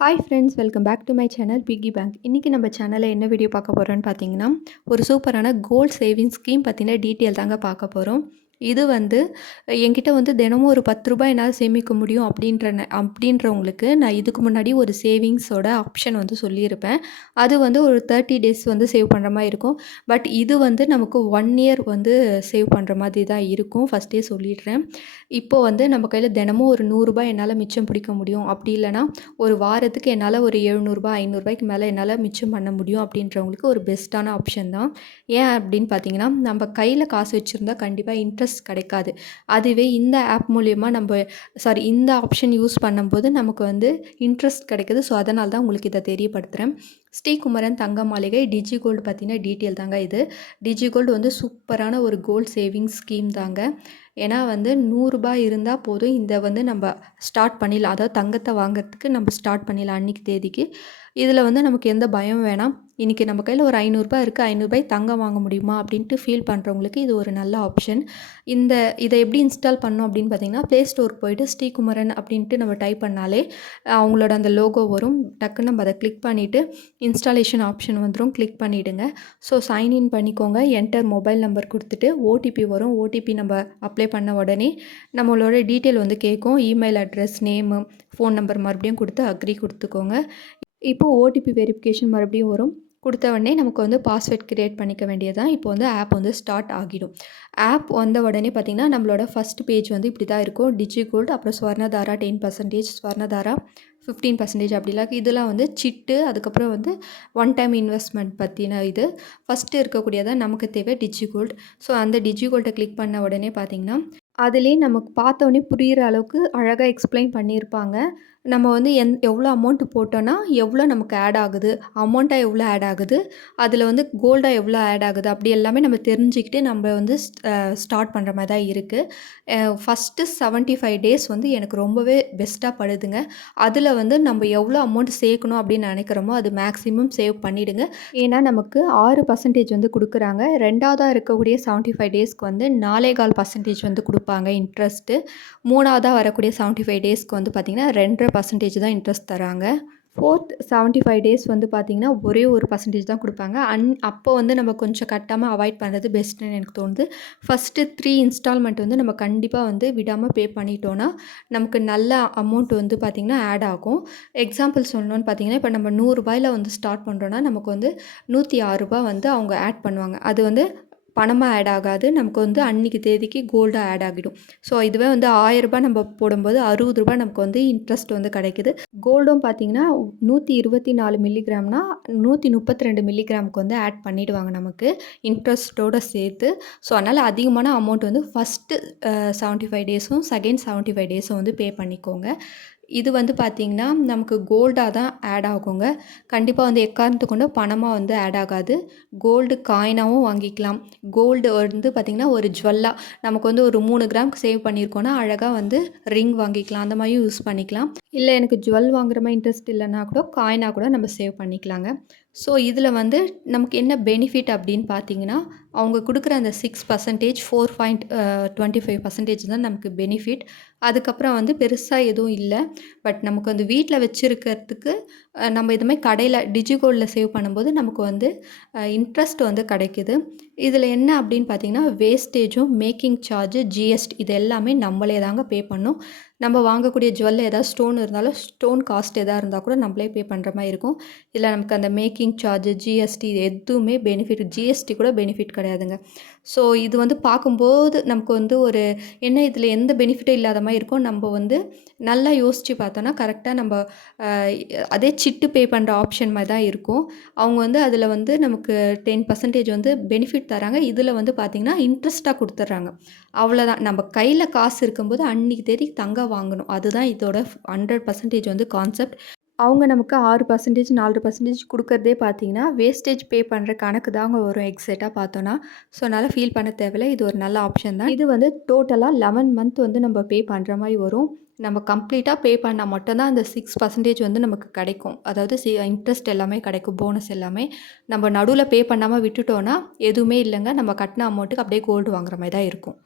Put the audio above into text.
Hi friends welcome back to my channel piggy bank இன்றைக்கி நம்ம சேனலில் என்ன வீடியோ பார்க்க போகிறோன்னு பார்த்தீங்கன்னா ஒரு சூப்பரான கோல்ட் சேவிங் ஸ்கீம் பற்றின டீட்டெயில் தாங்க பார்க்க போகிறோம் இது வந்து என்கிட்ட வந்து தினமும் ஒரு பத்து ரூபாய் என்னால் சேமிக்க முடியும் அப்படின்ற ந- அப்படின்றவங்களுக்கு நான் இதுக்கு முன்னாடி ஒரு சேவிங்ஸோட ஆப்ஷன் வந்து சொல்லியிருப்பேன். அது வந்து ஒரு தேர்ட்டி டேஸ் வந்து சேவ் பண்ணுற மாதிரி இருக்கும். பட் இது வந்து நமக்கு ஒன் இயர் வந்து சேவ் பண்ணுற மாதிரி தான் இருக்கும். ஃபஸ்ட்டே சொல்லிடுறேன். இப்போ வந்து நம்ம கையில் தினமும் ஒரு நூறுரூபா என்னால் மிச்சம் பிடிக்க முடியும். அப்படி இல்லைன்னா ஒரு வாரத்துக்கு என்னால் ஒரு எழுநூறுபா ஐநூறுரூபாய்க்கு மேலே என்னால் மிச்சம் பண்ண முடியும் அப்படின்றவங்களுக்கு ஒரு பெஸ்ட்டான ஆப்ஷன் தான். ஏன் அப்படின்னு பார்த்தீங்கன்னா நம்ம கையில் காசு வச்சுருந்தா கண்டிப்பாக இன்ட்ரெஸ்ட் கிடைக்காது. அதுவே இந்த ஆப் மூலயமா நம்ம சாரி இந்த ஆப்ஷன் யூஸ் பண்ணும்போது நமக்கு வந்து இன்ட்ரெஸ்ட் கிடைக்குது. ஸோ அதனால தான் உங்களுக்கு இதை தெரியப்படுத்துகிறேன் ஸ்ரீகுமரன் தங்க மாளிகை டிஜி கோல்டு பார்த்தீங்கன்னா டீட்டெயில் தாங்க இது. டிஜி கோல்டு வந்து சூப்பரான ஒரு கோல்டு சேவிங் ஸ்கீம் தாங்க. ஏன்னா வந்து நூறுரூபா இருந்தால் போதும். இதை வந்து நம்ம ஸ்டார்ட் பண்ணிடலாம். அதாவது தங்கத்தை வாங்கிறதுக்கு நம்ம ஸ்டார்ட் பண்ணிடலாம் அன்றைக்கி தேதிக்கு. இதில் வந்து நமக்கு எந்த பயம் வேணாம். இன்றைக்கி நம்ம கையில் ஒரு ஐநூறுரூபா இருக்குது ஐநூறுபாய் தங்கம் வாங்க முடியுமா அப்படின்ட்டு ஃபீல் பண்ணுறவங்களுக்கு இது ஒரு நல்ல ஆப்ஷன் இந்த இதை எப்படி இன்ஸ்டால் பண்ணோம் அப்படின்னு பார்த்தீங்கன்னா ப்ளே ஸ்டோர் போயிட்டு ஸ்ரீகுமரன் அப்படின்ட்டு நம்ம டைப் பண்ணாலே அவங்களோட அந்த லோகோ வரும். டக்குன்னு நம்ம அதை கிளிக் பண்ணிவிட்டு இன்ஸ்டாலேஷன் ஆப்ஷன் வந்துடும் கிளிக் பண்ணிவிடுங்க ஸோ சைன்இன் பண்ணிக்கோங்க. என்டர் மொபைல் நம்பர் கொடுத்துட்டு ஓடிபி வரும். ஓடிபி நம்ம அப்ளை பண்ண உடனே நம்மளோட டீட்டெயில் வந்து கேட்கும். Email address name phone number மறுபடியும் கொடுத்து அக்ரி கொடுத்துக்கோங்க. இப்போது ஓடிபி வெரிஃபிகேஷன் மறுபடியும் வரும். கொடுத்த உடனே நமக்கு வந்து பாஸ்வேர்ட் கிரியேட் பண்ணிக்க வேண்டியதான் இப்போ வந்து ஆப் வந்து ஸ்டார்ட் ஆகிடும். ஆப் வந்த உடனே பார்த்திங்கன்னா நம்மளோட ஃபஸ்ட் பேஜ் வந்து இப்படி தான் இருக்கும். டிஜி கோல்டு அப்புறம் Swarnadhara ten percentage Swarnadhara fifteen percentage அப்படிலாம் இதெல்லாம் வந்து சிட்டு அதுக்கப்புறம் வந்து ஒன் டைம் இன்வெஸ்ட்மெண்ட் பற்றின இது. ஃபஸ்ட்டு இருக்கக்கூடியதான் நமக்கு தேவை டிஜி கோல்டு ஸோ அந்த டிஜி கோல்டை கிளிக் பண்ண உடனே பார்த்திங்கன்னா அதுலேயே நமக்கு பார்த்தோன்னே புரிகிற அளவுக்கு அழகாக எக்ஸ்பிளைன் பண்ணியிருப்பாங்க. நம்ம வந்து எந் எவ்வளோ அமௌண்ட்டு போட்டோன்னா எவ்வளோ நமக்கு ஆட் ஆகுது? அமௌண்ட்டாக எவ்வளோ ஆட் ஆகுது? அதில் வந்து கோல்டாக எவ்வளோ ஆட் ஆகுது? அப்படி எல்லாமே நம்ம தெரிஞ்சுக்கிட்டு நம்ம வந்து ஸ்டார்ட் பண்ணுற மாதிரி தான் இருக்குது ஃபஸ்ட்டு செவன்ட்டி ஃபைவ் டேஸ் வந்து எனக்கு ரொம்பவே பெஸ்ட்டாக படுதுங்க. அதில் வந்து நம்ம எவ்வளோ அமௌண்ட் சேர்க்கணும் அப்படின்னு நினைக்கிறோமோ அது மேக்ஸிமம் சேவ் பண்ணிவிடுங்க ஏன்னா நமக்கு ஆறு பர்சன்டேஜ் வந்து கொடுக்குறாங்க. ரெண்டாவதாக இருக்கக்கூடிய செவன்ட்டி ஃபைவ் டேஸ்க்கு வந்து நாலே கால் பர்சன்டேஜ் வந்து கொடுப்பாங்க இன்ட்ரெஸ்ட்டு மூணாவதாக வரக்கூடிய செவன்ட்டி ஃபைவ் டேஸ்க்கு வந்து பார்த்திங்கன்னா ரெண்டரை பர்சன்டேஜ் தான் இன்ட்ரெஸ்ட் தராங்க. ஃபோர்த் செவன்ட்டி ஃபைவ் டேஸ் வந்து பார்த்திங்கன்னா ஒரே ஒரு பர்சன்டேஜ் தான் கொடுப்பாங்க. அன் அப்போ வந்து நம்ம கொஞ்சம் கட்டாமல் அவாய்ட் பண்ணுறது பெஸ்ட்டுன்னு எனக்கு தோணுது. ஃபஸ்ட்டு த்ரீ இன்ஸ்டால்மெண்ட் வந்து நம்ம கண்டிப்பாக வந்து விடாமல் பே பண்ணிட்டோன்னா நமக்கு நல்ல அமௌண்ட் வந்து பார்த்திங்கன்னா ஆட் ஆகும். எக்ஸாம்பிள் சொல்லணும்னு பார்த்தீங்கன்னா இப்போ நம்ம நூறுரூபாயில் வந்து ஸ்டார்ட் பண்ணுறோன்னா நமக்கு வந்து நூற்றி ஆறுரூபா வந்து அவங்க ஆட் பண்ணுவாங்க. அது வந்து பணமாக ஆட் ஆகாது. நமக்கு வந்து அன்றைக்கி தேதிக்கு கோல்டாக ஆட் ஆகிடும். ஸோ இதுவே வந்து ஆயிரரூபா நம்ம போடும்போது அறுபது ரூபாய் நமக்கு வந்து இன்ட்ரெஸ்ட் வந்து கிடைக்குது. கோல்டும் பார்த்தீங்கன்னா நூற்றி இருபத்தி நாலு மில்லிகிராம்னா நூற்றி முப்பத்தி ரெண்டு மில்லிகிராமுக்கு வந்து ஆட் பண்ணிவிடுவாங்க நமக்கு. இன்ட்ரெஸ்ட்டோடு சேர்த்து. ஸோ அதனால் அதிகமான அமௌண்ட் வந்து ஃபஸ்ட்டு செவன்ட்டி ஃபைவ் டேஸும் செகண்ட் செவன்ட்டி ஃபைவ் டேஸும் வந்து பே பண்ணிக்கோங்க. இது வந்து பார்த்திங்கன்னா நமக்கு கோல்டாக தான் ஆட் ஆகுங்க. கண்டிப்பாக வந்து எக்காரணத்து கொண்டு பணமாக வந்து ஆட் ஆகாது. கோல்டு காயினாகவும் வாங்கிக்கலாம். கோல்டு வந்து பார்த்திங்கன்னா ஒரு ஜுவல்லாக நமக்கு வந்து ஒரு மூணு கிராம் சேவ் பண்ணியிருக்கோன்னா அழகாக வந்து ரிங் வாங்கிக்கலாம். அந்த மாதிரியும் யூஸ் பண்ணிக்கலாம். இல்லை எனக்கு ஜுவல் வாங்குற மாதிரி இன்ட்ரெஸ்ட் இல்லைன்னா கூட காயினாக கூட நம்ம சேவ் பண்ணிக்கலாங்க. ஸோ இதில் வந்து நமக்கு என்ன பெனிஃபிட் அப்படின்னு பார்த்தீங்கன்னா அவங்க கொடுக்குற அந்த six percentage four point twenty five percentage தான் நமக்கு பெனிஃபிட் அதுக்கப்புறம் வந்து பெருசாக எதுவும் இல்லை. பட் நமக்கு வந்து வீட்டில் வச்சுருக்கிறதுக்கு நம்ம இதுமாதிரி கடையில் டிஜிகோல்டில் சேவ் பண்ணும்போது நமக்கு வந்து இன்ட்ரெஸ்ட் வந்து கிடைக்குது. இதில் என்ன அப்படின்னு பார்த்தீங்கன்னா வேஸ்டேஜும் மேக்கிங் சார்ஜு ஜிஎஸ்டி இது எல்லாமே நம்மளே தாங்க பே பண்ணும். நம்ம வாங்கக்கூடிய ஜுவல்ல ஏதாவது ஸ்டோன் இருந்தாலும் ஸ்டோன் காஸ்ட் எதாக இருந்தால் கூட நம்மளே பே பண்ணுற மாதிரி இருக்கும். இல்லை நமக்கு அந்த மேக்கிங் சார்ஜு ஜிஎஸ்டி இது எதுவுமே பெனிஃபிட் ஜிஎஸ்டி கூட பெனிஃபிட் கிடையாதுங்க. ஸோ இது வந்து பார்க்கும்போது நமக்கு வந்து ஒரு என்ன இதில் எந்த பெனிஃபிட்டும் இல்லாத மாதிரி இருக்கும். நம்ம வந்து நல்லா யோசித்து பார்த்தோன்னா கரெக்டாக நம்ம அதே சிட்டு பே பண்ணுற ஆப்ஷன் மாதிரி தான் இருக்கும். அவங்க வந்து அதில் வந்து நமக்கு டென் பர்சன்டேஜ் வந்து பெனிஃபிட் தராங்க. இதில் வந்து பார்த்திங்கன்னா இன்ட்ரெஸ்ட்டாக கொடுத்துட்றாங்க. அவ்வளோதான் நம்ம கையில் காசு இருக்கும்போது அன்றைக்கி தேதி தான் வாங்கணும். அதுதான் இதோட ஹண்ட்ரட் பர்சன்டேஜ் வந்து கான்செப்ட் அவங்க நமக்கு ஆறு பர்சன்டேஜ் நாலு பர்சன்டேஜ் கொடுக்கறதே பார்த்தீங்கன்னா வேஸ்டேஜ் பே பண்ணுற கணக்கு தாங்க வரும் எக்ஸைட்டாக பார்த்தோன்னா ஸோ அதனால் ஃபீல் பண்ண தேவையில்ல. இது ஒரு நல்ல ஆப்ஷன் தான். இது வந்து டோட்டலாக லெவன் மந்த் வந்து நம்ம பே பண்ணுற மாதிரி வரும். நம்ம கம்ப்ளீட்டாக பே பண்ணால் மட்டும்தான் அந்த சிக்ஸ் பர்சன்டேஜ் வந்து நமக்கு கிடைக்கும். அதாவது சி இன்ட்ரெஸ்ட் எல்லாமே கிடைக்கும். போனஸ் எல்லாமே. நம்ம நடுவில் பே பண்ணாமல் விட்டுட்டோன்னா எதுவுமே இல்லைங்க. நம்ம கட்டின அமௌண்ட்டுக்கு அப்படியே கோல்டு வாங்குற மாதிரி தான் இருக்கும்.